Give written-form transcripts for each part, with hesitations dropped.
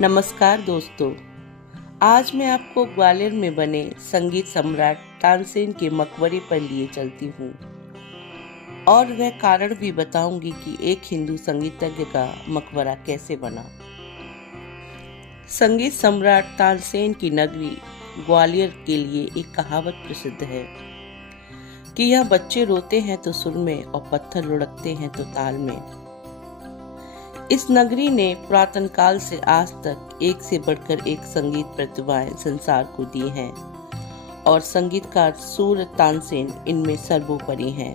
नमस्कार दोस्तों। आज मैं आपको ग्वालियर में बने संगीत सम्राट तानसेन के मकबरे पर लिए चलती हूँ और वह कारण भी बताऊंगी कि एक हिंदू संगीतज्ञ का मकबरा कैसे बना। संगीत सम्राट तानसेन की नगरी ग्वालियर के लिए एक कहावत प्रसिद्ध है कि यहाँ बच्चे रोते हैं तो सुर में और पत्थर लुढ़कते हैं तो ताल में। इस नगरी ने पुरातन काल से आज तक एक से बढ़कर एक संगीत प्रतिभाएं संसार को दी हैं और संगीतकार सूर्य तानसेन इनमें सर्वोपरि हैं।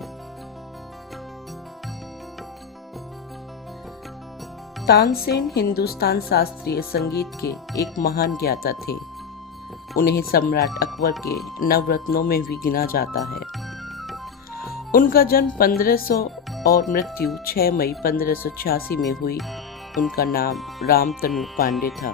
तानसेन हिंदुस्तान शास्त्रीय संगीत के एक महान ज्ञाता थे। उन्हें सम्राट अकबर के नवरत्नों में भी गिना जाता है। उनका जन्म 1500 और मृत्यु 6 मई 1586 में हुई। उनका नाम रामतनु पांडे था।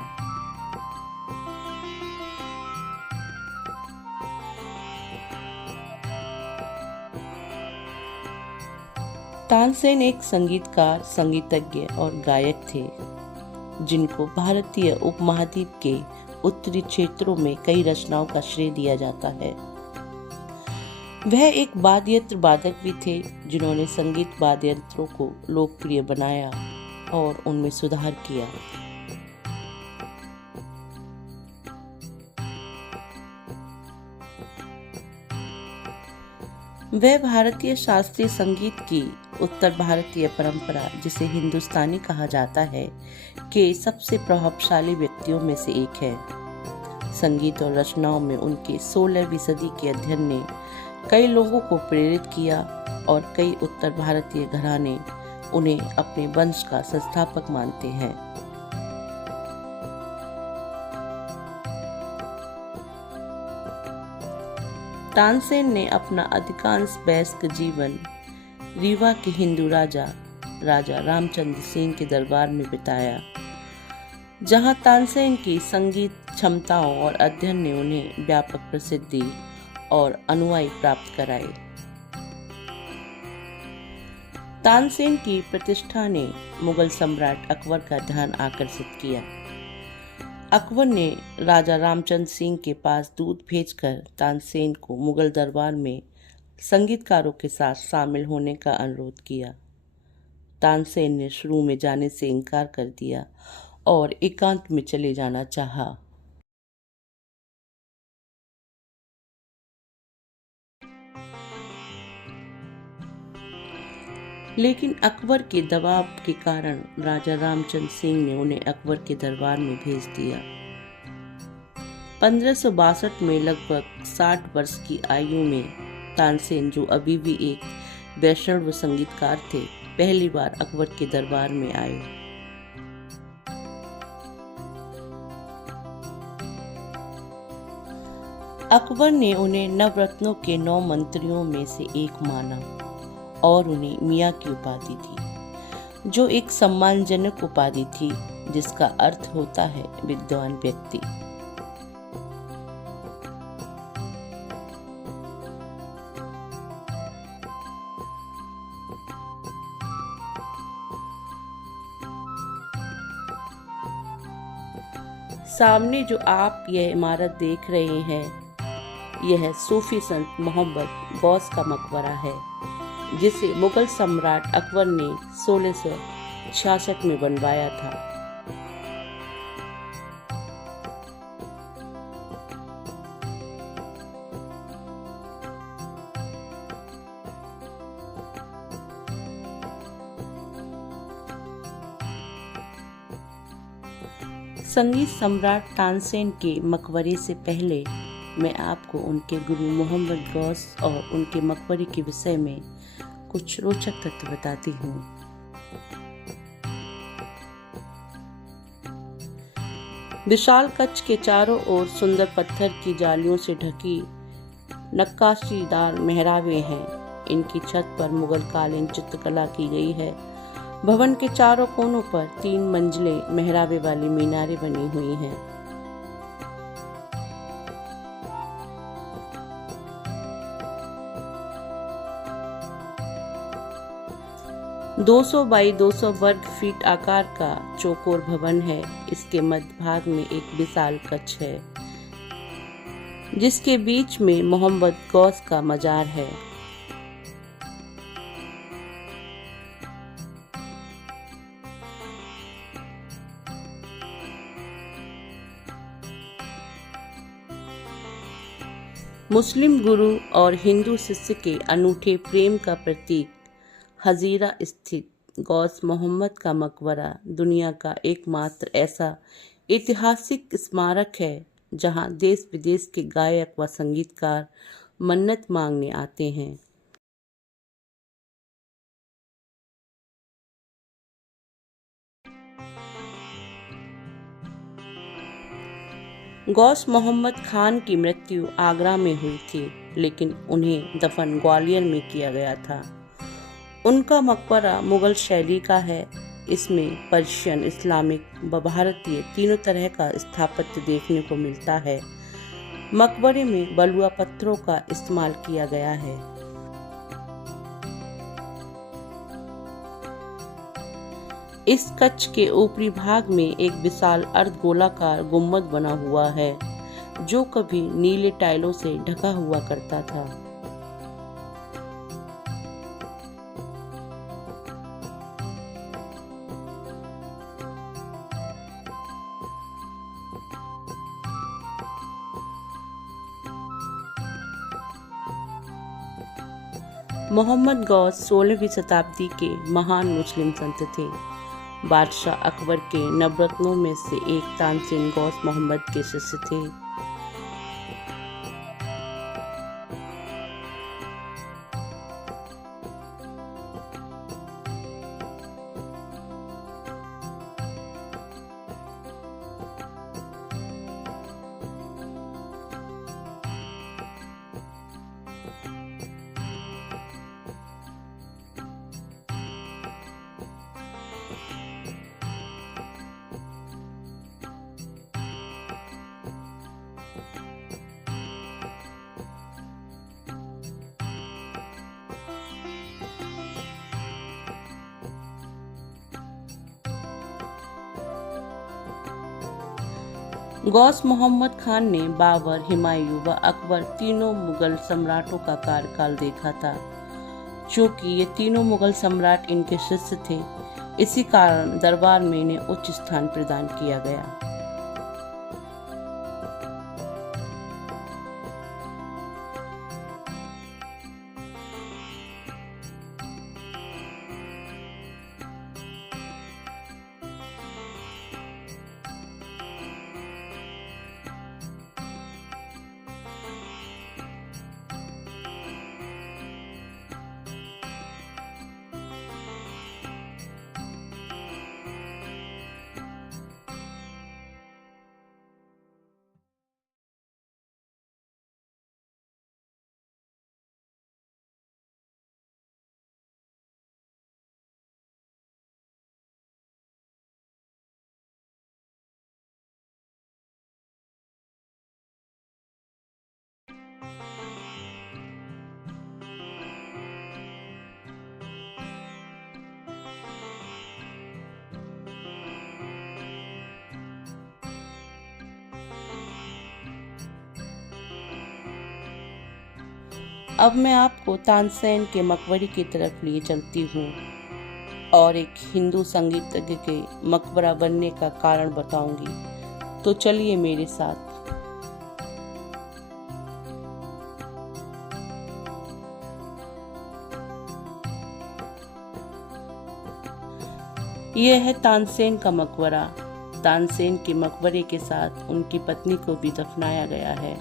तानसेन एक संगीतकार, संगीतज्ञ और गायक थे जिनको भारतीय उपमहाद्वीप के उत्तरी क्षेत्रों में कई रचनाओं का श्रेय दिया जाता है। वह एक वाद्य यंत्र वादक भी थे जिन्होंने संगीत वाद्य यंत्रों को लोकप्रिय बनाया और उनमें सुधार किया। वह भारतीय शास्त्रीय संगीत की उत्तर भारतीय परंपरा, जिसे हिंदुस्तानी कहा जाता है, के सबसे प्रभावशाली व्यक्तियों में से एक है। संगीत और रचनाओं में उनके 16वीं सदी के अध्ययन ने कई लोगों को प्रेरित किया और कई उत्तर भारतीय घराने उन्हें अपने वंश का संस्थापक मानते हैं। तानसेन ने अपना अधिकांश वयस्क जीवन रीवा के हिंदू राजा रामचंद्र सिंह के दरबार में बिताया, जहां तानसेन की संगीत क्षमताओं और अध्ययन ने उन्हें व्यापक प्रसिद्धि और अनुयायी प्राप्त कराए। तानसेन की प्रतिष्ठा ने मुगल सम्राट अकबर का ध्यान आकर्षित किया। अकबर ने राजा रामचंद्र सिंह के पास दूत भेजकर तानसेन को मुगल दरबार में संगीतकारों के साथ शामिल होने का अनुरोध किया। तानसेन ने शुरू में जाने से इनकार कर दिया और एकांत में चले जाना चाहा। लेकिन अकबर के दबाव के कारण राजा रामचंद्र सिंह ने उन्हें अकबर के दरबार में भेज दिया। 1562 में लगभग 60 वर्ष की आयु में तानसेन, जो अभी भी एक वैष्णव संगीतकार थे, पहली बार अकबर के दरबार में आए। अकबर ने उन्हें नवरत्नों के 9 मंत्रियों में से एक माना और उन्हें मियाँ की उपाधि दी, जो एक सम्मानजनक उपाधि थी जिसका अर्थ होता है विद्वान व्यक्ति। सामने जो आप यह इमारत देख रहे हैं, यह सूफी संत मोहम्मद गौस का मकबरा है, जिसे मुगल सम्राट अकबर ने 1666 में बनवाया था। संगीत सम्राट तानसेन के मकबरे से पहले मैं आपको उनके गुरु मोहम्मद गौस और उनके मकबरे के विषय में कुछ रोचक तथ्य बताती हूँ। विशाल कक्ष के चारों ओर सुंदर पत्थर की जालियों से ढकी नक्काशीदार मेहराबें हैं। इनकी छत पर मुगल कालीन चित्रकला की गई है। भवन के चारों कोनों पर 3 मंजिले मेहराबे वाली मीनारें बनी हुई हैं। 200 बाई 200 वर्ग फीट आकार का चौकोर भवन है। इसके मध्य भाग में एक विशाल कक्ष है जिसके बीच में मोहम्मद गौस का मजार है। मुस्लिम गुरु और हिंदू शिष्य के अनूठे प्रेम का प्रतीक हजीरा स्थित गौस मोहम्मद का मकबरा दुनिया का एकमात्र ऐसा ऐतिहासिक स्मारक है जहां देश विदेश के गायक व संगीतकार मन्नत मांगने आते हैं। गौस मोहम्मद खान की मृत्यु आगरा में हुई थी, लेकिन उन्हें दफन ग्वालियर में किया गया था। उनका मकबरा मुगल शैली का है। इसमें पर्शियन, इस्लामिक व भारतीय तीनों तरह का स्थापत्य देखने को मिलता है। मकबरे में बलुआ पत्थरों का इस्तेमाल किया गया है। इस कक्ष के ऊपरी भाग में एक विशाल अर्धगोलाकार गुंबद बना हुआ है जो कभी नीले टाइलों से ढका हुआ करता था। मोहम्मद गौस 16वीं शताब्दी के महान मुस्लिम संत थे। बादशाह अकबर के नवरत्नों में से एक तानसेन गौस मोहम्मद के शिष्य थे। गौस मोहम्मद खान ने बाबर, हुमायूं व अकबर तीनों मुगल सम्राटों का कार्यकाल देखा था। चूंकि ये तीनों मुगल सम्राट इनके शिष्य थे, इसी कारण दरबार में इन्हें उच्च स्थान प्रदान किया गया। अब मैं आपको तानसेन के मकबरे की तरफ लिए चलती हूँ और एक हिंदू संगीतज्ञ के मकबरा बनने का कारण बताऊंगी। तो चलिए मेरे साथ। यह है तानसेन का मकबरा। तानसेन के मकबरे के साथ उनकी पत्नी को भी दफनाया गया है।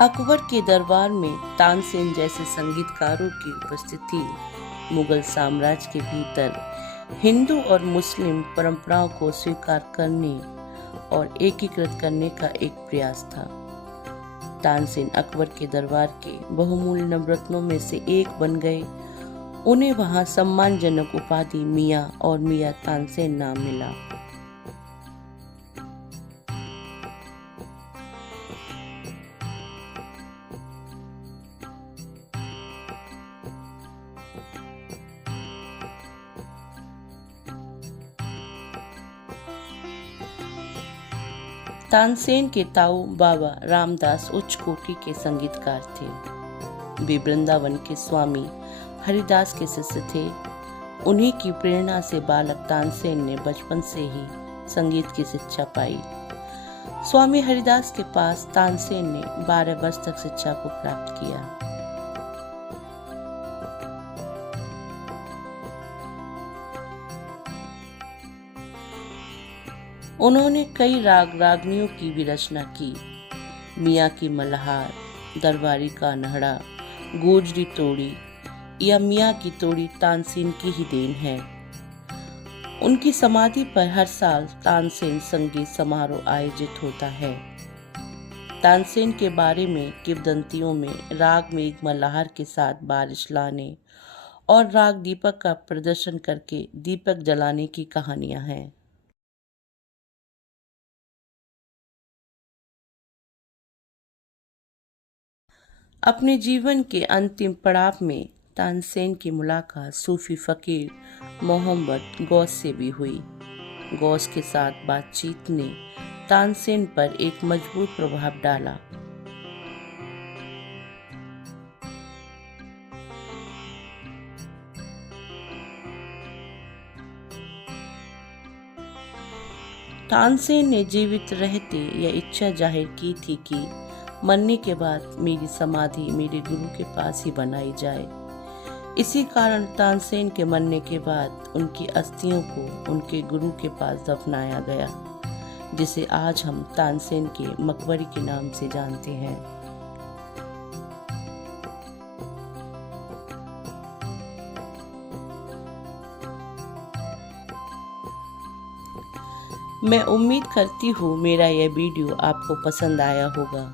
अकबर के दरबार में तानसेन जैसे संगीतकारों की उपस्थिति मुगल साम्राज्य के भीतर हिंदू और मुस्लिम परंपराओं को स्वीकार करने और एकीकृत करने का एक प्रयास था। तानसेन अकबर के दरबार के बहुमूल्य नवरत्नों में से एक बन गए। उन्हें वहां सम्मानजनक उपाधि मियाँ और मियाँ तानसेन नाम मिला। तानसेन के ताऊ बाबा रामदास उच्च कोटि के संगीतकार थे। वे वृंदावन के स्वामी हरिदास के शिष्य थे। उन्हीं की प्रेरणा से बालक तानसेन ने बचपन से ही संगीत की शिक्षा पाई। स्वामी हरिदास के पास तानसेन ने 12 वर्ष तक शिक्षा को प्राप्त किया। उन्होंने कई राग रागनियों की भी रचना की। मियाँ की मल्हार, दरबारी का अनहड़ा, गोजरी तोड़ी या मियाँ की तोड़ी तानसेन की ही देन है। उनकी समाधि पर हर साल तानसेन संगीत समारोह आयोजित होता है। तानसेन के बारे में किंवदंतियों में राग में एक मल्हार के साथ बारिश लाने और राग दीपक का प्रदर्शन करके दीपक जलाने की कहानियां हैं। अपने जीवन के अंतिम पड़ाव में तानसेन की मुलाकात सूफी फकीर मोहम्मद गौस से भी हुई। गौस के साथ बातचीत ने तानसेन पर एक मजबूत प्रभाव डाला। तानसेन ने जीवित रहते यह इच्छा जाहिर की थी कि मरने के बाद मेरी समाधि मेरे गुरु के पास ही बनाई जाए। इसी कारण तानसेन के मरने के बाद उनकी अस्थियों को उनके गुरु के पास दफनाया गया, जिसे आज हम तानसेन के मकबरे के नाम से जानते हैं। मैं उम्मीद करती हूँ मेरा यह वीडियो आपको पसंद आया होगा।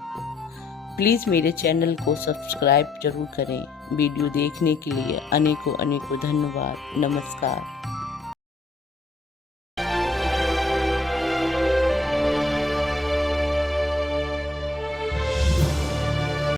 प्लीज़ मेरे चैनल को सब्सक्राइब जरूर करें। वीडियो देखने के लिए अनेकों धन्यवाद। नमस्कार।